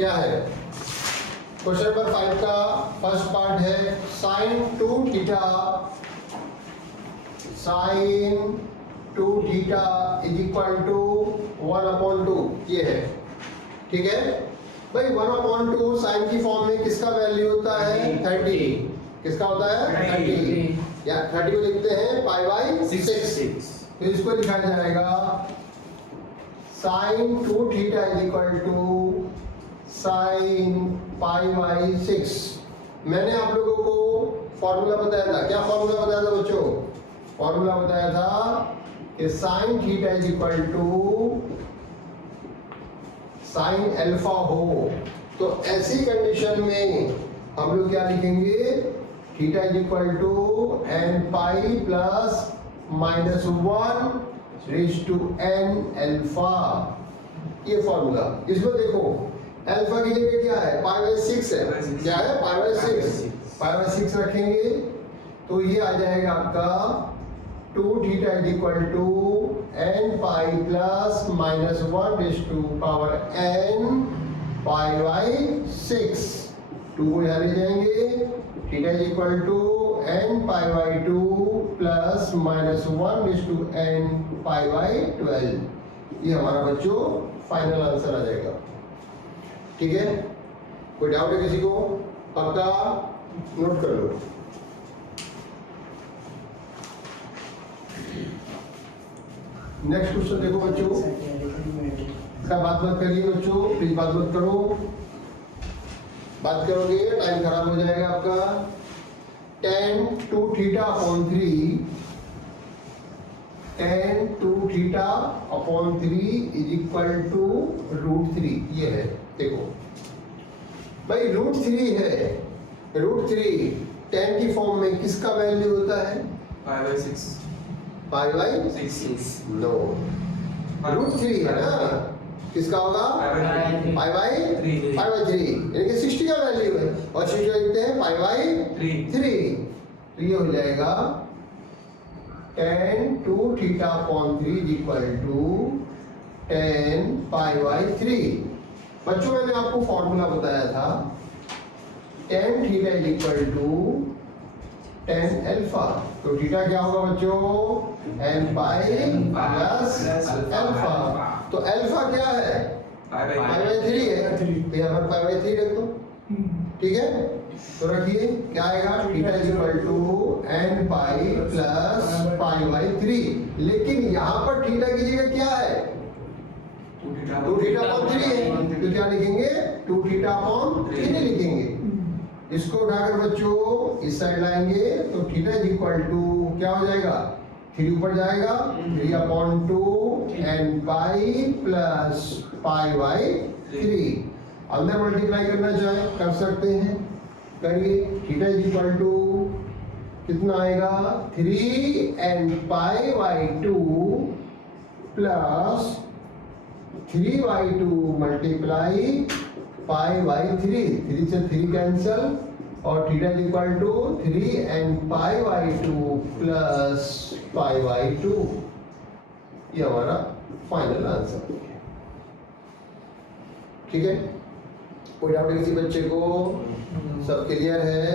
क्या है? Question number 5 का फर्स्ट पार्ट है sine 2 theta is equal to 1/2 ये है। ठीक है भाई, 1/2 साइन की फॉर्म में किसका वैल्यू होता है? 30। किसका होता है? 30 या 30 को लिखते हैं π/6। तो इसको लिखा जाएगा sin 2 theta is equal to sin π/6। मैंने आप लोगों को फॉर्मूला बताया था। क्या फॉर्मूला बताया था बच्चों? फॉर्मूला बताया था कि sin theta is equal to sin alpha हो। तो ऐसी कंडीशन में हम लोग क्या लिखेंगे? Theta is equal to n pi plus -1 raise to n alpha. ये फॉर्मूला। इसमें देखो अल्फा की जगह क्या है? π/6 है। क्या है? π/6 रखेंगे तो ये आ जाएगा आपका 2 theta is equal to n pi plus -1 raise to power n π/6। 2 को यहाँ ले जाएंगे, theta is equal to n π/2 plus -1 raise to n π/12। ये हमारा बच्चों फाइनल आंसर आ जाएगा। ठीक है, कोई डाउट है किसी को? पक्का नोट कर लो। नेक्स्ट क्वेश्चन देखो बच्चों, इसका बात मत करिए बच्चों, प्लीज बात मत करो। बात करोगे टाइम खराब हो जाएगा आपका। tan 2 theta upon 3 is equal to √3। ये है, देखो भाई √3 है। √3 tan की फॉर्म में किसका वैल्यू होता है? π/6। π/6 नो, √3 है ना, किसका होगा? π/3 यानी कि 60 का वैल्यू है और 60 लिखते हैं π/3। तो ये हो जाएगा tan 2 theta upon 3 is equal to tan π/3। बच्चों मैंने आपको फॉर्मूला बताया था tan theta is equal to tan alpha. तो थीटा क्या होगा बच्चों? n pi plus alpha. तो अल्फा क्या है? π/3 है, तो यहाँ पर π/3 रख दो। ठीक है, तो रखिए क्या आएगा? Theta is equal to n pi plus π/3। लेकिन यहाँ पर थीटा की जगह क्या है? 2 थीटा अपॉन 3 है, तो क्या लिखेंगे? 2 थीटा अपॉन 3 लिखेंगे। इसको उठाकर बच्चों इस साइड लाएंगे तो थीटा इज इक्वल टू क्या हो जाएगा? 3 ऊपर जाएगा, 3/2 n पाई प्लस π/3। अंदर मल्टीप्लाई करना चाहे कर सकते हैं, करिए। थीटा इज इक्वल टू कितना आएगा? 3n π/2 plus 3/2 multiply π/3। 3 से 3 कैंसल और theta is equal to 3n π/2 plus π/2। ये हमारा फाइनल आंसर। ठीक है, कोई डाउट किसी बच्चे को? सब क्लियर है?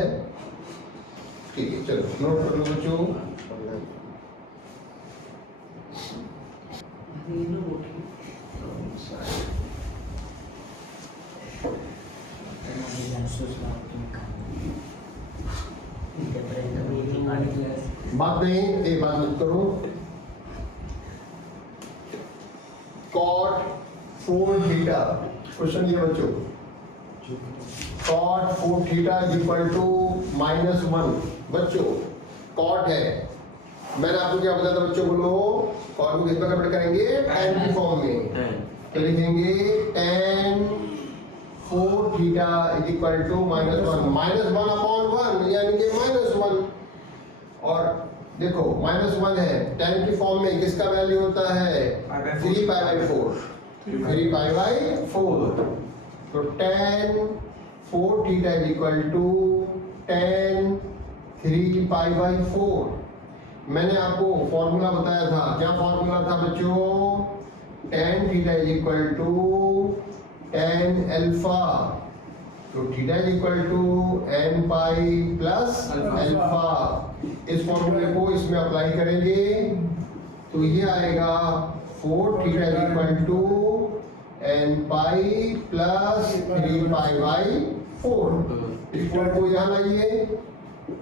ठीक है, चलो नोट कर लो बच्चों। बात नहीं, एक बात मत करो। cot 4 थीटा, क्वेश्चन ये बच्चों, cot 4 theta is equal to -1। बच्चों cot है, मैंने आपको क्या बताया था बच्चों? बोलो cot को किस में कन्वर्ट करेंगे? tan की फॉर्म में। तो लिखेंगे tan 4 theta is equal to -1/1 यानी कि -1। और देखो -1 है, tan की फॉर्म में किसका वैल्यू होता है? 3π/4। 3π/4। तो tan 4 theta is equal to tan 3π/4। मैंने आपको फॉर्मूला बताया था। क्या फॉर्मूला था बच्चों? tan theta is equal to tan alpha, तो theta is equal to n pi plus alpha. इस फॉर्मूले को इसमें अप्लाई करेंगे तो ये आएगा 4 theta is equal to n pi plus 3 pi by 4। इस फॉर्म को यहाँ लाइए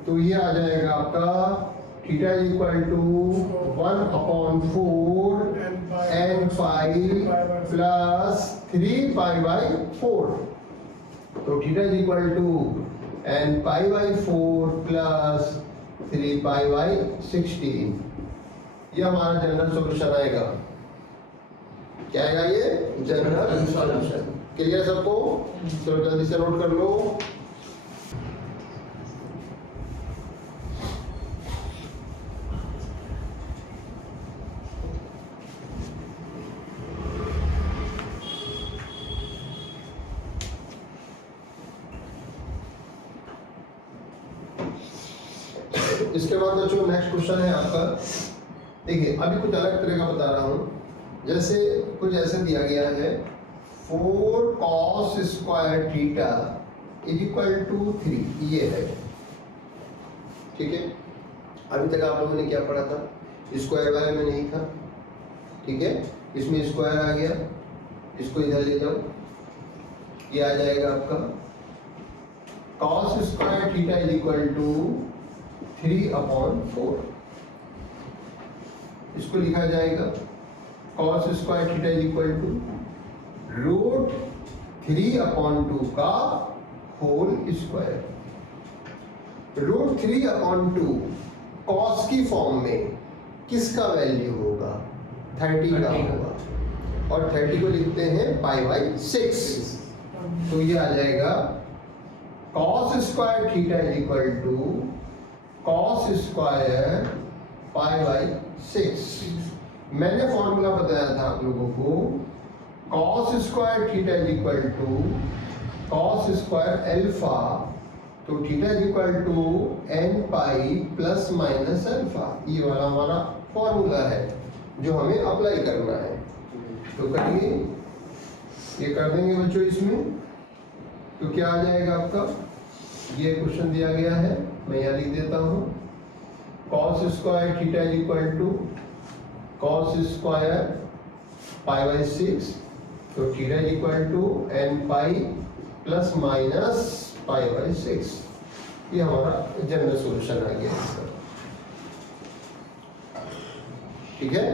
तो ये आ जाएगा आपका theta is equal to 1/4 n pi plus 3 pi by 4। तो theta is equal to n pi by 4 plus 3 pi by 16। ये हमारा जनरल सॉल्यूशन आएगा। क्या आएगा ये? General solution. क्लियर सबको? चलो जल्दी से नोट कर लो। इसके बाद बच्चों नेक्स्ट क्वेश्चन है आपका। देखिए अभी कुछ अलग तरह का बता रहा हूँ। जैसे कुछ ऐसे दिया गया है 4 cos square theta is equal to 3, ये है। ठीक है, अभी तक आप लोगों ने क्या पढ़ा था? स्क्वायर वाले में नहीं था। ठीक है, इसमें स्क्वायर आ गया, इसको इधर ले जाओ, ये आ जाएगा आपका cos square theta is equal to 3/4। इसको लिखा जाएगा cos square theta is equal to root 3/2 का होल स्क्वायर। रूट 3/2 cos की फॉर्म में किसका वैल्यू होगा? 30 का होगा, और 30 को लिखते हैं π/6। तो ये आ जाएगा cos square theta is equal to cos square π/6। मैंने फॉर्मूला बताया था आप लोगों को, cos square theta is equal to cos square alpha, तो theta is equal to n pi plus minus alpha. ये वाला हमारा फॉर्मूला है जो हमें अप्लाई करना है। तो करिए, ये कर देंगे बच्चों इसमें। तो क्या आ जाएगा आपका? ये क्वेश्चन दिया गया है, मैं यहाँ लिख देता हूँ। cos square theta is equal to cos square π/6, तो theta is equal to n pi plus minus π/6। ये हमारा जनरल सॉल्यूशन आ गया इसका। ठीक है,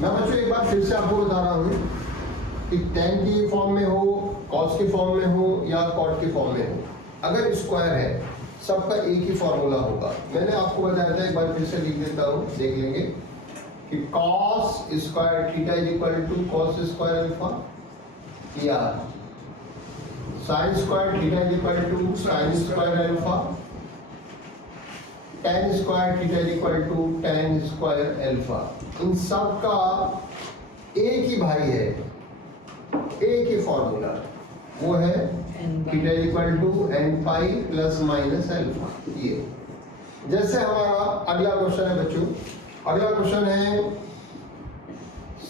मैं बच्चों एक बार फिर से आपको बता रहा हूँ कि tan की फॉर्म में हो, cos की फॉर्म में हो या cot की फॉर्म में हो, अगर स्क्वायर है सबका एक ही फॉर्मूला होगा। मैंने आपको बताया था, एक बार फिर से लिख देता हूँ, देख लेंगे कि cos square theta is equal to cos square alpha, या sin square theta is equal to sin square alpha, tan square theta is equal to tan square alpha. इन सब का एक ही भाई है, एक ही फॉर्मूला, वो है theta equal to n pi plus minus alpha. ये जैसे हमारा अगला क्वेश्चन है बच्चों, अगला क्वेश्चन है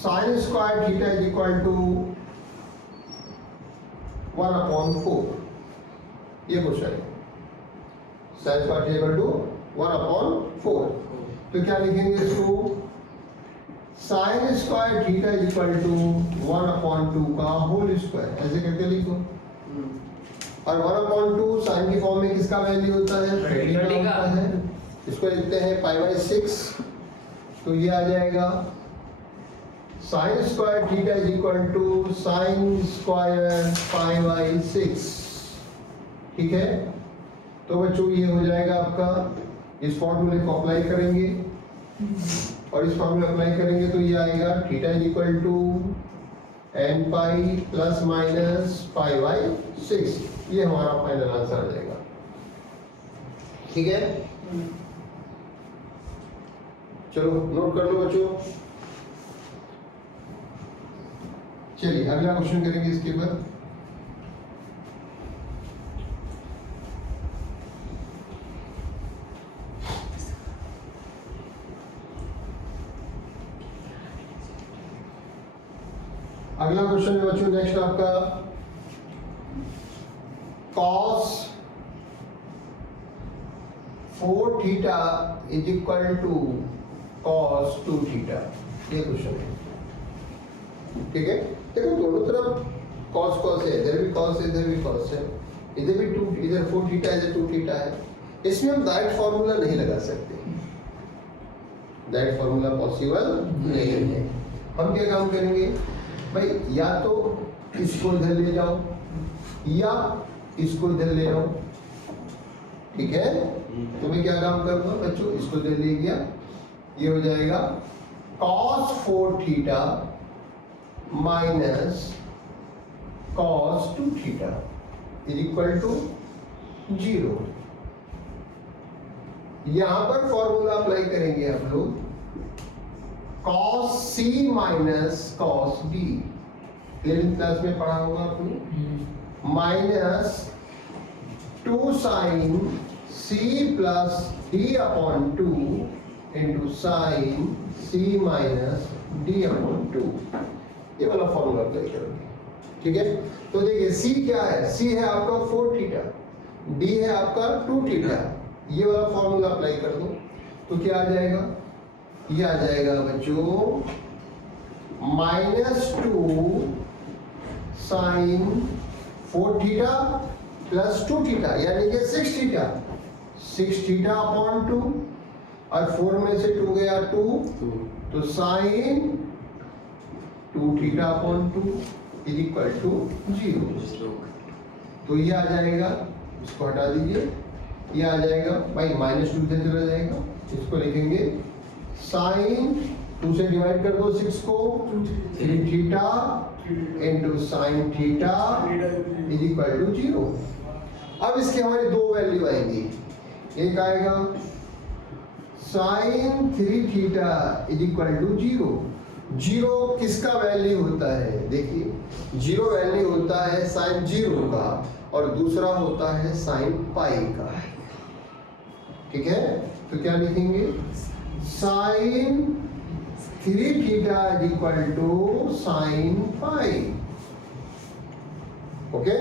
sine square theta is equal to 1/4। ये क्वेश्चन है, sine square theta equal to 1/4। तो क्या लिखेंगे इसको? Sine square theta is equal to 1/2 का होल स्क्वायर, ऐसे करके लिखो। और 1/2 साइन की फॉर्म में किसका वैल्यू होता है? 30 का होता है। इसको लिखते हैं π/6। तो ये आ जाएगा sine square theta is equal to sine square π/6। ठीक है, तो बच्चों ये हो जाएगा आपका। इस फॉर्मूले को अप्लाई करेंगे, और इस फॉर्मूले अप्लाई करेंगे तो ये आएगा theta is equal to n pi plus minus π/6। ये हमारा फाइनल आंसर आ जाएगा। ठीक है, चलो नोट कर लो बच्चों। चलिए अगला क्वेश्चन करेंगे इसके ऊपर। अगला क्वेश्चन है बच्चों नेक्स्ट आपका cos 4 theta is equal to cos 2 theta, ये क्वेश्चन है। ठीक है, देखो दोनों तरफ cos cos है, इधर भी cos है इधर भी cos है, इधर भी 2, इधर 4 थीटा इधर 2 थीटा है। इसमें हम डायरेक्ट फॉर्मूला नहीं लगा सकते, डायरेक्ट फॉर्मूला पॉसिबल नहीं है। हम क्या काम करेंगे भाई, या तो इसको इधर ले जाओ या इसको इधर ले जाओ। ठीक है, तो मैं क्या काम करूंगा बच्चों, इसको इधर ले गया, ये हो जाएगा cos 4 theta minus cos 2 theta is equal to 0। यहां पर फॉर्मूला अप्लाई करेंगे आप लोग, cos c minus cos d, 11th class में पढ़ा होगा आपने, minus 2 sine c plus d upon 2 into sine c minus d upon 2, ये वाला फॉर्मूला अप्लाई करोगे। ठीक है, तो देखिए c क्या है, c है आपका 4 थीटा, d है आपका 2 थीटा, ये वाला फॉर्मूला अप्लाई कर दो तो क्या आ जाएगा, ये आ जाएगा बच्चों -2 साइन 4 थीटा प्लस 2 थीटा यानी कि 6 थीटा, 6 थीटा अपॉन 2 और 4 में से 2 गया 2, तो sine 2 theta upon 2 is equal to 0। तो ये आ जाएगा, इसको हटा दीजिए, ये आ जाएगा भाई -2 से चला जाएगा, इसको लिखेंगे साइन 2 से डिवाइड कर दो 6 को, 3 theta into sine theta is equal to 0। अब इसके हमारी दो वैल्यू आएंगी, एक आएगा sine 3 theta is equal to 0। 0 किसका वैल्यू होता है, देखिए 0 वैल्यू होता है साइन 0 का और दूसरा होता है साइन पाई का। ठीक है, तो क्या लिखेंगे, sine 3 theta is equal to sine pi. Okay,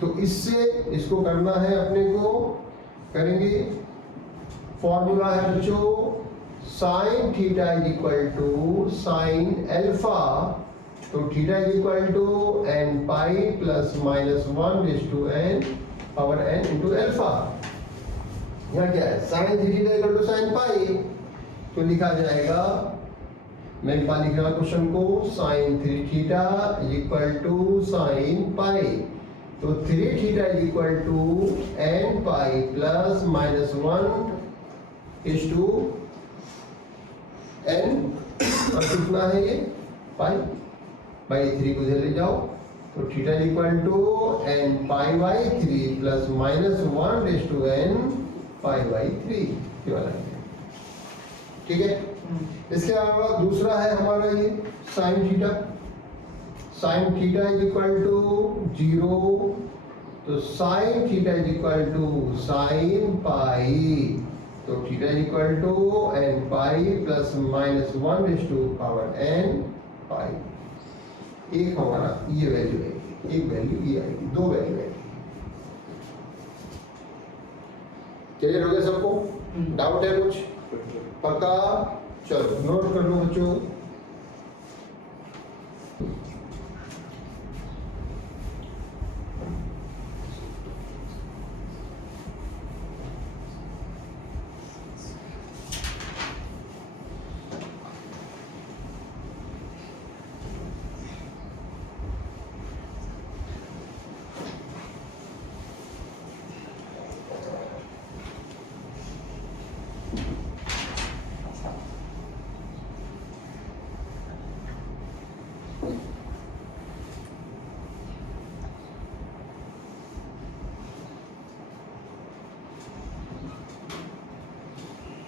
तो इससे इसको करना है अपने को, करेंगे, फॉर्मूला है बच्चों sine theta is equal to sine alpha, तो theta is equal to n pi plus -1 raise to n power n into alpha. यहाँ क्या है, sine 3 theta equal to sine pi, तो लिखा जाएगा, मैं लिख रहा क्वेश्चन को, sine 3 theta is equal to sine pi, तो 3 theta is equal to n pi plus -1 is to n, और कितना है ये पाई, बाई 3 को इधर ले जाओ, तो theta is equal to n pi by 3 plus -1 raise to n pi by 3, ये वाला है। ठीक है, इसके अलावा दूसरा है हमारा ये sine theta, sine theta is equal to 0, तो sine theta is equal to sine pi, तो theta is equal to n pi plus -1 raise to power n pi. एक हमारा ये वैल्यू आएगी, एक वैल्यू ये आएगी, दो वैल्यू आएगी। क्लियर हो गया सबको, डाउट है कुछ, पक्का, चलो नोट कर लो बच्चों।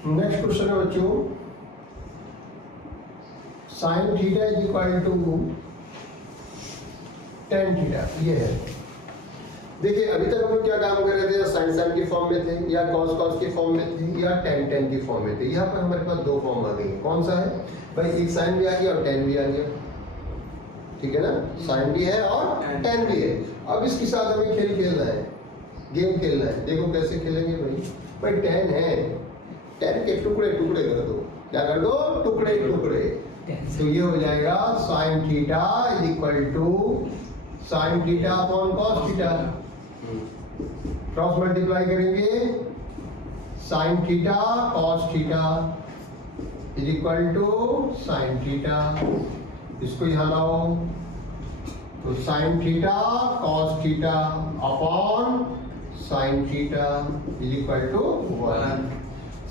नेक्स्ट क्वेश्चन है बच्चों, sine theta is equal to tan theta ये है। देखिए अभी तक हम लोग क्या काम कर रहे थे, sin sin की फॉर्म में थे, या cos cos की फॉर्म में थे, या tan tan की फॉर्म में थे। यहाँ पर हमारे पास दो फॉर्म आ गई है। कौन सा है भाई, एक sin भी आ गया और tan भी आ गया, ठीक है ना, sin भी है और tan भी है। अब इसके साथ हमें खेल खेलना है, गेम खेलना है। देखो कैसे खेलेंगे भाई tan है, tan के टुकड़े टुकड़े कर दो, क्या कर दो, टुकड़े टुकड़े। तो ये हो जाएगा sin theta is equal to sin theta upon cos theta, cross multiply करेंगे, sin theta cos theta is equal to sin theta, इसको यहाँ लाओ तो sin theta cos theta upon sin theta is equal to 1।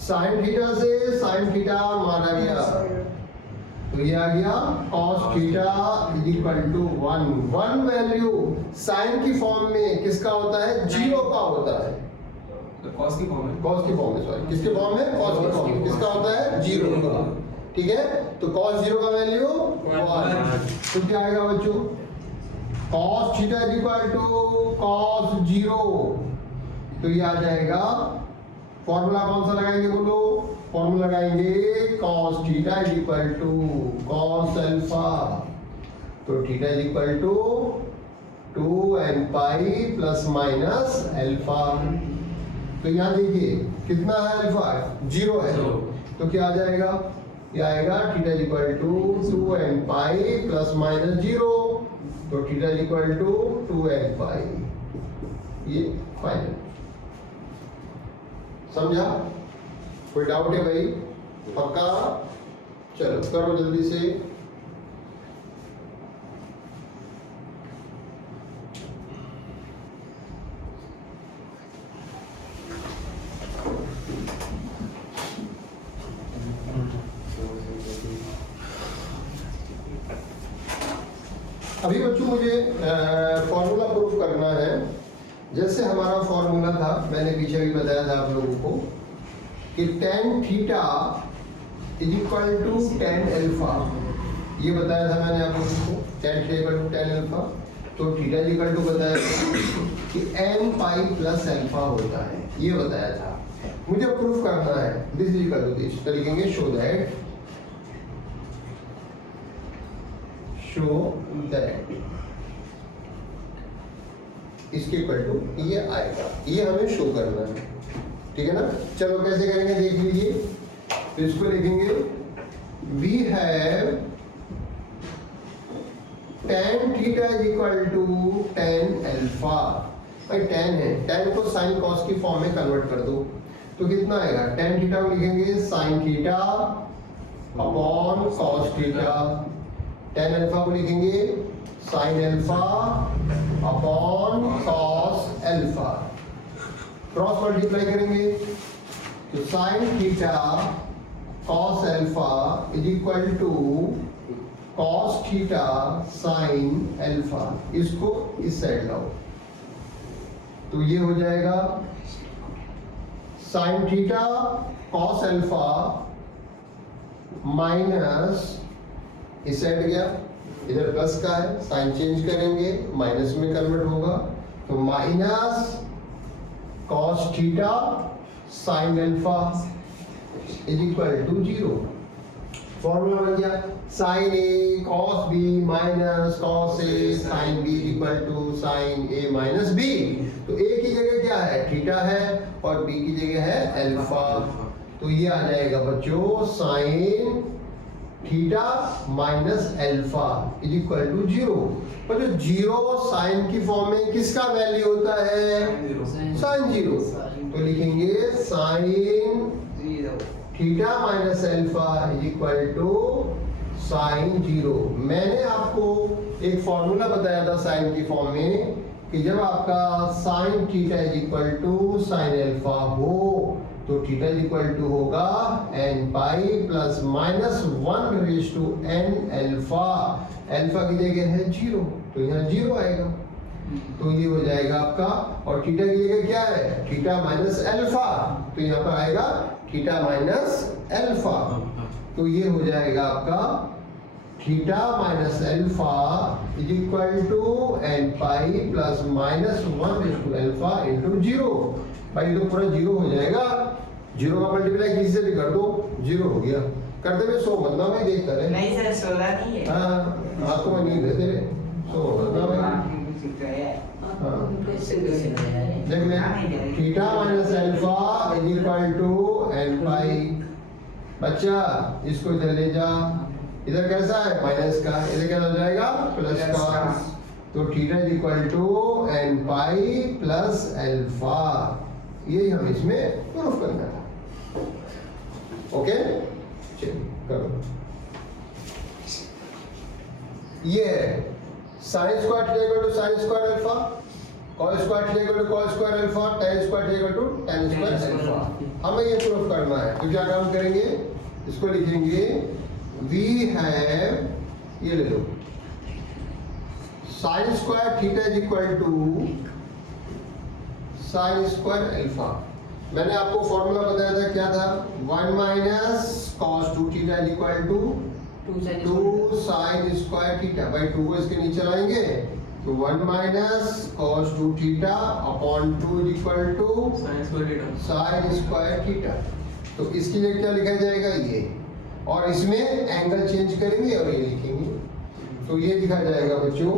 sin theta से sin theta मारा गया तो ये आ गया cos theta is equal to 1। 1 value sin की फॉर्म में किसका होता है, 0 का होता है। cos की फॉर्म में, cos की फॉर्म में, सॉरी किसके फॉर्म में, cos की फॉर्म में किसका होता है, 0 का, ठीक है। तो cos 0 का वैल्यू 1, तो क्या आएगा बच्चों, cos theta is equal to cos 0, तो ये आ जाएगा। फॉर्मूला कौन सा लगाएंगे बोलो, फॉर्मूला लगाएंगे cos theta is equal to cos alpha, तो theta is equal to 2n pi plus minus alpha. तो यहाँ देखिए कितना है, अल्फा 0 है, तो क्या आ जाएगा, ये आएगा theta is equal to 2n pi plus minus 0, तो theta is equal to 2n pi. ये फाइनल, समझा, कोई डाउट है भाई, पक्का, चलो करो जल्दी से। अभी बच्चों मुझे फॉर्मूला प्रूफ करना है। जैसे हमारा फॉर्मूला था, मैंने पीछे भी बताया था आप लोगों को कि tan theta is equal to tan alpha, ये बताया था मैंने आप लोगों को, tan theta equal to tan alpha. तो थीटा इज इक्वल टू बताया था कि n पाई प्लस अल्फा होता है, ये बताया था। मुझे प्रूफ करना है, this is equal to this, तो लिखेंगे शो दैट इसके इक्वल टू ये आएगा, ये हमें शो करना है, ठीक है ना। चलो कैसे करेंगे देख लीजिए, तो इसको लिखेंगे we have tan theta is equal to tan alpha. भाई tan है, tan को sin cos की फॉर्म में कन्वर्ट कर दो, तो कितना आएगा, tan थीटा को लिखेंगे sin theta upon cos theta, tan alpha को लिखेंगे sin alpha upon cos alpha, cross multiply करेंगे तो sin theta cos alpha is equal to cos theta sin alpha. इसको इस साइड लाओ तो ये हो जाएगा sin theta cos alpha minus, इस साइड गया, इधर प्लस का है, साइन चेंज करेंगे माइनस में कन्वर्ट होगा, तो minus cos theta sin alpha is equal to 0। Formula बन गया sin a cos b minus cos a sin b equal to sin a minus b। तो a की जगह क्या है, थीटा है, और b की जगह है अल्फा, तो ये आ जाएगा बच्चों sin theta minus alpha is equal to 0। पर जो 0 साइन की फॉर्म में किसका वैल्यू होता है, sin 0, तो लिखेंगे sin theta minus alpha is equal to sin 0। मैंने आपको एक फॉर्मूला बताया था साइन की फॉर्म में कि जब आपका sin theta is equal to sin alpha हो तो थीटा इज इक्वल टू होगा n pi plus minus 1 raise to n alpha. Alpha की जगह है 0, तो यहाँ 0 आएगा, तो ये हो जाएगा आपका, और थीटा की जगह क्या है, थीटा माइनस अल्फा, तो यहाँ पर आएगा थीटा माइनस अल्फा, तो ये हो जाएगा आपका theta minus alpha is equal to n pi plus minus 1 is to alpha into 0। भाई तो पूरा 0 हो जाएगा, 0 का मल्टीप्लाई किसी से भी कर दो 0 हो गया। करते हुए 100 बनना भाई, देखता रहे। नहीं सर 16 नहीं है। हाँ आपको मैं नींद है तेरे 100 बनना भाई। देख ले theta minus alpha is equal to n pi. बच्चा इसको इधर ले जा, इधर कैसा है माइनस का, इधर क्या हो जाएगा प्लस का। तो theta is equal to n pi plus alpha, यही हम इसमें प्रूफ करना था। ओके चलिए करो। ये sine square theta equal to sine square alpha, cos square theta equal to cos square alpha, tan square theta equal to tan square alpha. हमें ये प्रूफ करना है, तो क्या काम करेंगे, इसको लिखेंगे वी हैव, ये ले लो, sine square theta is equal to sine square alpha. मैंने आपको फॉर्मूला बताया था, क्या था, 1 minus cos 2 theta is equal to 2 sine square theta. भाई 2 को इसके नीचे लाएंगे तो 1 minus cos 2 theta upon 2 is equal to sine square theta. तो इसके लिए क्या लिखा जाएगा, ये, और इसमें एंगल चेंज करेंगे और ये लिखेंगे। तो ये लिखा जाएगा बच्चों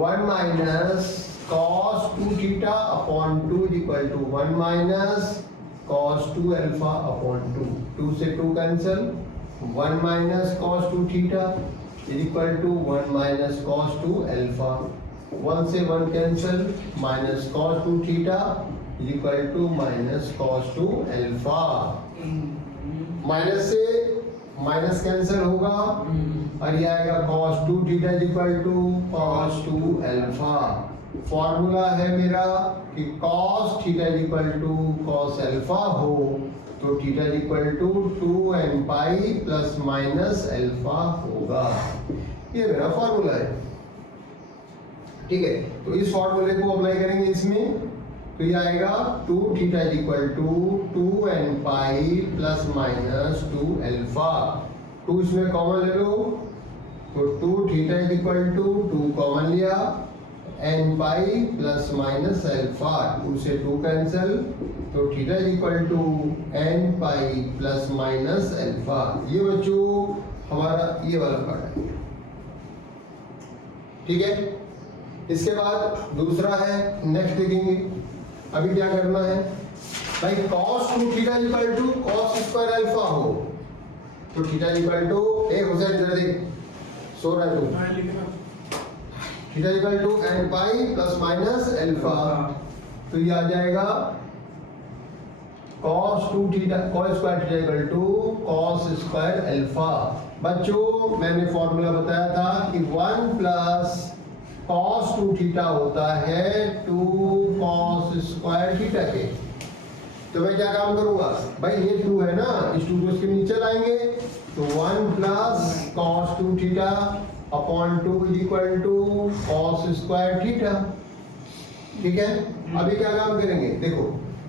1 minus cos 2 theta upon 2 is equal to 1 minus cos 2 alpha upon 2। 2 से 2 cancel, 1 minus cos 2 theta is equal to 1 minus cos 2 alpha. 1 से 1 cancel, minus cos 2 theta is equal to minus cos 2 alpha. Minus से minus cancel होगा और ये आएगा cos 2 theta is equal to cos 2 alpha. Formula है मेरा कि cos theta is equal to cos alpha हो तो theta is equal to 2n pi plus minus alpha होगा। ये मेरा फॉर्मूला है, ठीक है। तो इस फॉर्मूले को अप्लाई करेंगे इसमें, तो ये आएगा 2 theta is equal to 2n pi plus minus 2 alpha. 2 इसमें कॉमन ले लो, तो 2 theta is equal to 2 common लिया, n pi plus minus alpha. 2 से 2 कैंसिल, तो theta is equal to n pi plus minus alpha. ये बच्चों हमारा ये वाला पार्ट है, ठीक है। इसके बाद दूसरा है, नेक्स्ट देखेंगे। अभी क्या करना है भाई, cos 2 theta equal to cos square alpha हो तो थीटा इक्वल टू, ए हुसैन इधर देख, सो रहा है तू, theta equal to n pi plus minus alpha. तो ये आ जाएगा cos 2 theta cos square theta equal to cos square alpha. बच्चों मैंने फॉर्मूला बताया था कि 1 प्लस cos 2 थीटा होता है 2 cos स्क्वायर थीटा के। तो मैं क्या काम करूंगा भाई, ये 2 है ना, इस 2 को इसके नीचे लाएंगे तो 1 plus cos 2 theta upon 2 is equal to cos square theta, ठीक है। अभी क्या काम करेंगे, देखो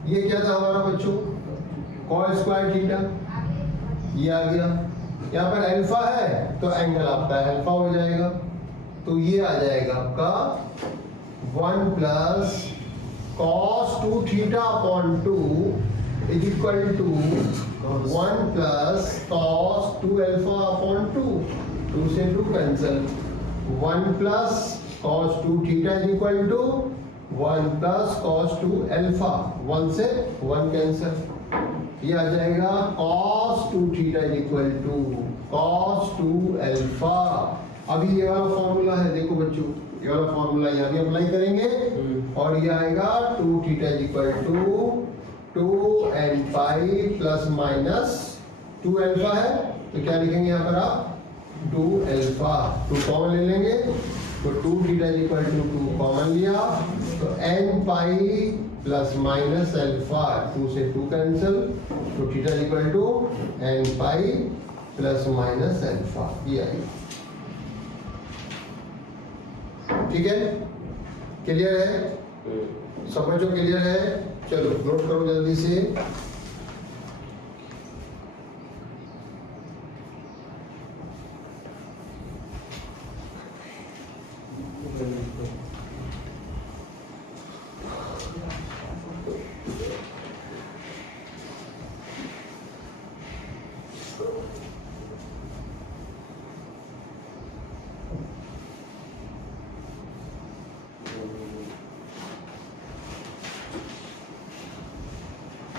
ये क्या था हमारा बच्चों, cos स्क्वायर थीटा, ये आ गया, यहाँ पर अल्फा है तो एंगल आपका अल्फा हो जाएगा। तो ये आ जाएगा आपका 1 plus cos 2 theta upon 2 is equal to 1 plus cos 2 alpha upon 2। 2 से 2 cancel, 1 plus cos 2 theta is equal to 1 plus cos 2 alpha. 1 से 1 कैंसिल, ये आ जाएगा cos 2 theta is equal to cos 2 alpha. अभी ये वाला फॉर्मूला है, देखो बच्चों ये वाला फॉर्मूला यहाँ भी अप्लाई करेंगे और ये आएगा 2 theta is equal to 2n pi plus minus 2 alpha है, तो क्या लिखेंगे यहाँ पर आप 2 अल्फा। 2 कॉमन ले लेंगे तो 2 theta is equal to 2 common लिया तो n pi plus minus alpha. 2 से 2 कैंसिल, तो theta is equal to n pi plus minus alpha, ये आएगा, ठीक है। क्लियर है, समझो क्लियर है। चलो नोट करो जल्दी से।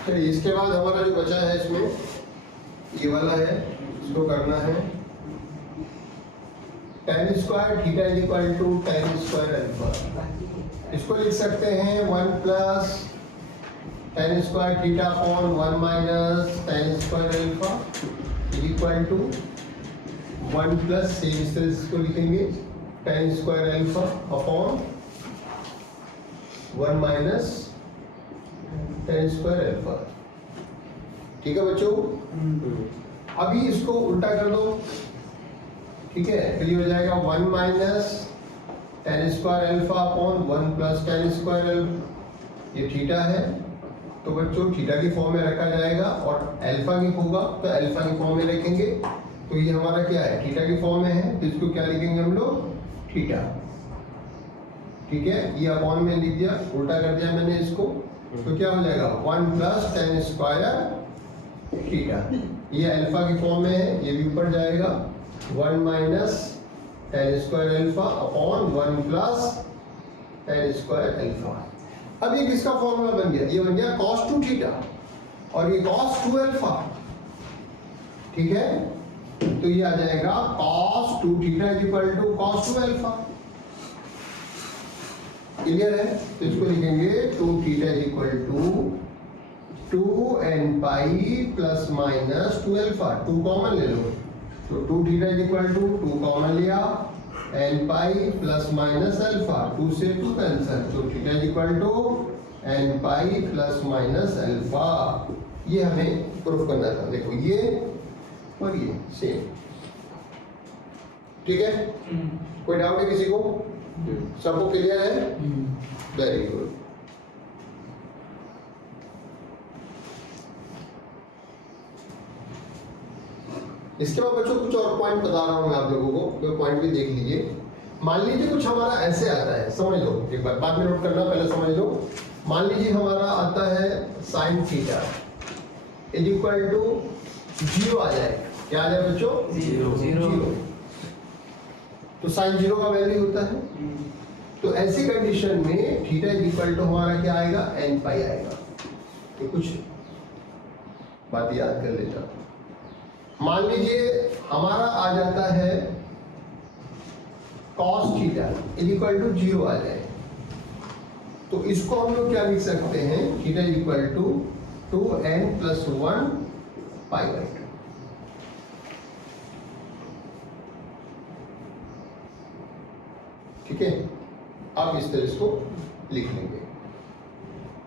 चलिए इसके बाद हमारा जो बचा है इसमें ये वाला है, इसको करना है tan square theta is equal to tan square alpha. इसको लिख सकते हैं 1 plus tan square theta upon 1 minus tan square alpha is equal to 1 plus से इस तरह से इसको लिखेंगे tan square alpha upon 1 minus tan square alpha. ठीक है बच्चों, अभी इसको उल्टा कर दो। ठीक है, तो ये हो जाएगा 1 minus tan square alpha upon 1 plus tan square alpha. ये थीटा है तो बच्चों थीटा की फॉर्म में रखा जाएगा, और अल्फा की होगा तो अल्फा की फॉर्म में रखेंगे। तो ये हमारा क्या है, थीटा की फॉर्म में है, तो इसको क्या लिखेंगे हम लोग, थीटा। ठीक है, ये अपॉन में लिख दिया, उल्टा कर दिया मैंने इसको, तो क्या हो जाएगा 1 प्लस tan स्क्वायर थीटा। ये अल्फा की फॉर्म में है, ये भी ऊपर जाएगा 1 minus tan square alpha upon 1 plus tan square alpha. अब ये किसका फॉर्मूला बन गया, ये बन गया cos 2 थीटा और ये cos 2 अल्फा। ठीक है, तो ये आ जाएगा cos 2 theta is equal to cos 2 alpha. Clear है, तो इसको लिखेंगे 2 theta is equal to 2n pi plus minus 2 alpha. 2 common ले लो, तो 2 theta is equal to 2 common लिया, n pi plus minus alpha, 2 से 2 कैंसिल, तो theta is equal to n pi plus minus alpha. ये हमें प्रूफ करना था। देखो ये और ये सेम। ठीक है, कोई डाउट है किसी को, सबको क्लियर है? Very good. इसके बाद बच्चों कुछ और पॉइंट बता रहा हूं मैं आप लोगों को, वो पॉइंट भी देख लीजिए। मान लीजिए कुछ हमारा ऐसे आता है, समझ लो एक बार, बाद में नोट करना, पहले समझ लो। मान लीजिए हमारा आता है sine theta is equal to 0 आ जाए। क्या आ जाए बच्चों? 0। तो साइन 0 का वैल्यू होता है। तो ऐसी कंडीशन में थीटा इज इक्वल टू हमारा क्या आएगा, n पाई आएगा। तो कुछ बात याद कर लेता। मान लीजिए हमारा आ जाता है cos theta is equal to 0 आ जाए, तो इसको हम लोग क्या लिख सकते हैं, theta is equal to 2n plus 1 pi by 2। ठीक है, आप इस तरह इसको लिख लेंगे।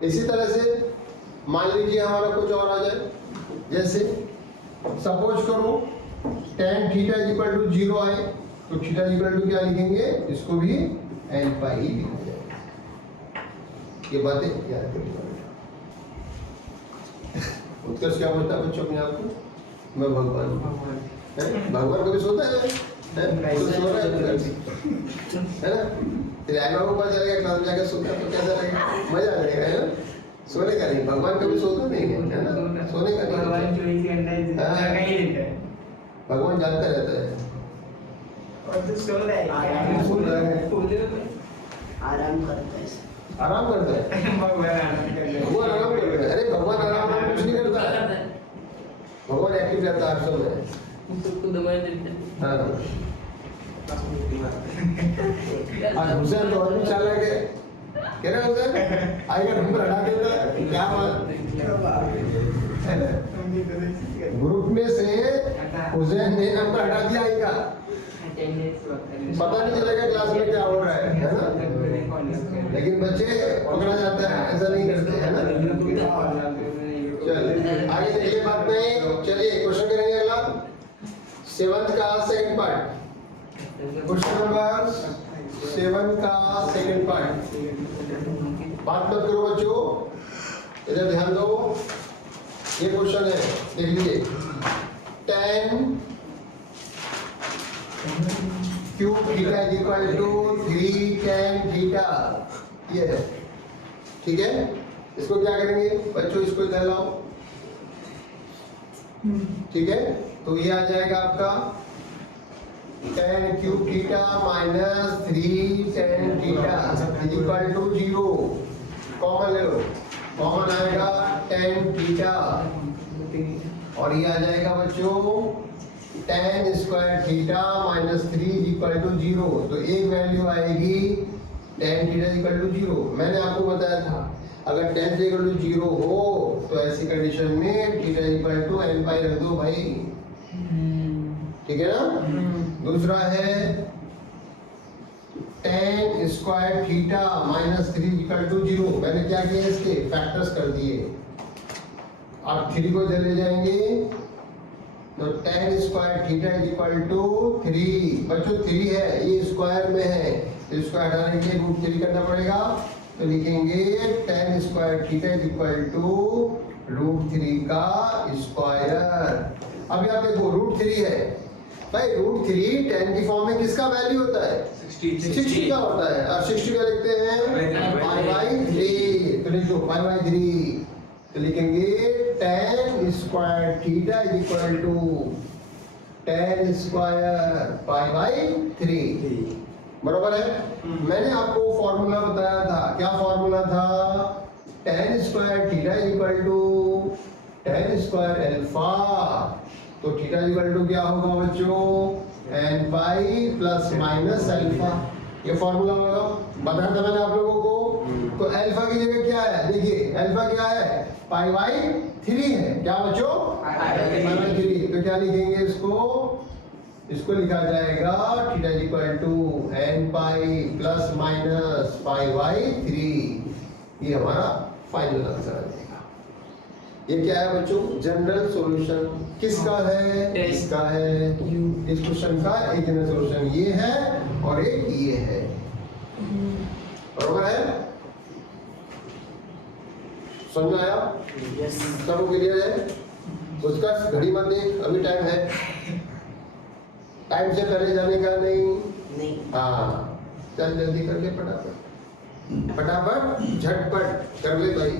इसी तरह से मान लीजिए हमारा कुछ और आ जाए, जैसे सपोज करो tan theta is equal to 0 आए, तो थीटा इज इक्वल टू क्या लिखेंगे, इसको भी n पाई ही लिखा जाएगा। ये बातें याद करिएगा। उत्कर्ष क्या बोलता है बच्चों अपने आप को, मैं भगवान हूं। भगवान कभी सोता है? तो सो रहा है ना? तेरे आई बाबा को पता चलेगा क्लास में जाकर सोता तो कैसा लगेगा, मजा आ जाएगा, है ना? सोने का नहीं, भगवान कभी सोता नहीं है, है ना? सोने का नहीं, भगवान जानता रहता है। और तो सो रहा है, आराम करता है, आराम करता है। भगवान आराम करता है। अरे भगवान आराम कुछ नहीं करता है, भगवान एक्टिव रहता है हर समय। हाँ, आज हुसैन तो और भी चालाक है। कह रहे हुसैन आएगा नंबर हटा देता है, क्या बात। ग्रुप में से हुसैन ने नंबर हटा दिया आएगा, पता नहीं चलेगा क्लास में क्या हो रहा है ना? लेकिन बच्चे पकड़ा जाता है, ऐसा नहीं करते, है ना? चलिए आगे देखिए, बात नहीं। चलिए क्वेश्चन करेंगे अगला, 7th का सेकंड पार्ट। क्वेश्चन नंबर 7 का सेकंड पार्ट। बात मत करो बच्चों, इधर ध्यान दो। ये क्वेश्चन है, देख लीजिए। tan cube theta is equal to 3 tan theta, ये है। ठीक है, इसको क्या करेंगे बच्चों, इसको इधर लाओ। ठीक है, तो ये आ जाएगा आपका tan cube theta minus 3 tan theta is equal to 0। Common ले लो, कॉमन आएगा tan थीटा और ये आ जाएगा बच्चों tan square theta minus 3 equal to 0। तो एक वैल्यू आएगी tan थीटा इक्वल टू 0। मैंने आपको बताया था अगर tan थीटा इक्वल टू 0 हो तो ऐसी कंडीशन में theta equal to n pi रख दो भाई, ठीक है ना। दूसरा है tan square theta minus 3 equal to 0। मैंने क्या किया इसके फैक्टर्स कर दिए। आप 3 को चले जाएंगे तो tan square theta equal to 3। बच्चों 3 है, ये स्क्वायर में है, तो स्क्वायर हटाने के लिए रूट 3 करना पड़ेगा। तो लिखेंगे tan square theta equal to root 3 का स्क्वायर। अभी आप देखो रूट 3 है भाई, रूट 3 tan की फॉर्म में किसका वैल्यू होता है? 60 का होता है। और 60 का लिखते हैं पाई बाई 3। तो लिख दो पाई बाई 3। तो लिखेंगे tan square theta equal to tan square pi by 3। बरोबर है। मैंने आपको फॉर्मूला बताया था, क्या फॉर्मूला था? tan square theta equal to tan square alpha. तो थीटा इक्वल टू क्या होगा बच्चों? n pi plus minus alpha. ये फॉर्मूला होगा, बताया था मैंने आप लोगों को। तो अल्फा की जगह क्या है? देखिए अल्फा क्या है? पाई बाई 3 है। क्या बच्चों? Pi by 3। तो क्या लिखेंगे इसको? इसको लिखा जाएगा theta equal to n pi plus minus pi by 3। ये हमारा फाइनल आंसर आ जाएगा। ये क्या है बच्चों? General solution. किसका है? इसका है। इस क्वेश्चन का एक जनरल सॉल्यूशन ये है और एक ये है। बरोबर है? समझ में आया? सबको क्लियर है? उसका घड़ी मत देख, अभी टाइम है। टाइम से पहले जाने का नहीं। हाँ चल जल्दी करके फटाफट फटाफट झटपट कर ले भाई।